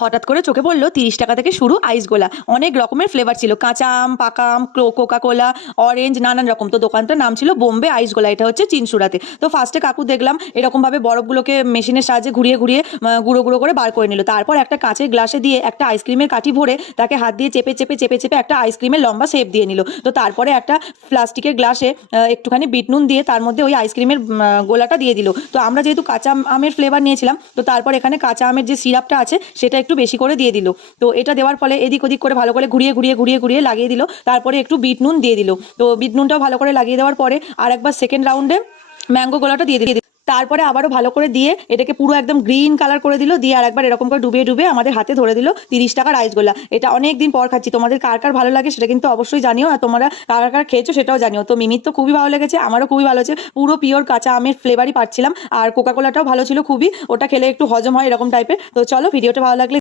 হঠাৎ করে চোখে পড়লো 30 টাকা থেকে শুরু আইস গোলা। অনেক রকমের ফ্লেভার ছিল, কাঁচা আম, পাকা আম, কোকা কোলা, অরেঞ্জ, নানান রকম। তো দোকানটার নাম ছিল বোম্বে আইস গোলা। এটা হচ্ছে চিনসুরাতে। তো ফার্স্টে কাকু দেখলাম এরকম ভাবে বরফগুলোকে মেশিনের সাহায্যে ঘুরিয়ে ঘুরিয়ে গুঁড়ো গুঁড়ো করে বার করে নিল। তারপর একটা কাঁচের গ্লাসে দিয়ে একটা আইসক্রিমের কাঠি ভরে তাকে হাত দিয়ে চেপে চেপে চেপে চেপে একটা আইসক্রিমের লম্বা শেপ দিয়ে নিল। তো তারপরে একটা প্লাস্টিকের গ্লাসে একটুখানি বিট নুন দিয়ে তার মধ্যে ওই আইসক্রিমের গোলাটা দিয়ে দিল। তো আমরা যেহেতু কাঁচা আমের ফ্লেভার নিয়েছিলাম, তো তারপর এখানে কাঁচা আমের যে সিরাপটা আছে সেটা একটু বেশি করে দিয়ে দিল। তো এটা দেওয়ার ফলে এদিক ওদিক করে ভালো করে ঘুরিয়ে ঘুরিয়ে ঘুরিয়ে ঘুরিয়ে লাগিয়ে দিল। তারপরে একটু বিট নুন দিয়ে দিল। তো বিট নুনটাও ভালো করে লাগিয়ে দেওয়ার পরে আর একবার সেকেন্ড রাউন্ডে ম্যাঙ্গো গোলাটা দিয়ে দিল। তারপরে আবারও ভালো করে দিয়ে এটাকে পুরো একদম গ্রিন কালার করে দিল। দিয়ে আর একবার এরকম করে ডুবিয়ে ডুবিয়ে আমাদের হাতে ধরে দিল 30 টাকার আইসগোলা। এটা অনেক দিন পর খাচ্ছি। তোমাদের কার কার ভালো লাগে সেটা কিন্তু অবশ্যই জানিও, আর তোমরা কার কার খেয়েছো সেটাও জানিও। তো মিমির তো খুবই ভালো লেগেছে, আমারও খুবই ভালো হয়েছে। পুরো পিওর কাঁচা আমের ফ্লেভারই পাচ্ছিলাম। আর কোকা কোলাটাও ভালো ছিল খুবই, ওটা খেলে একটু হজম হয় এরকম টাইপের। তো চলো, ভিডিওটা ভালো লাগলে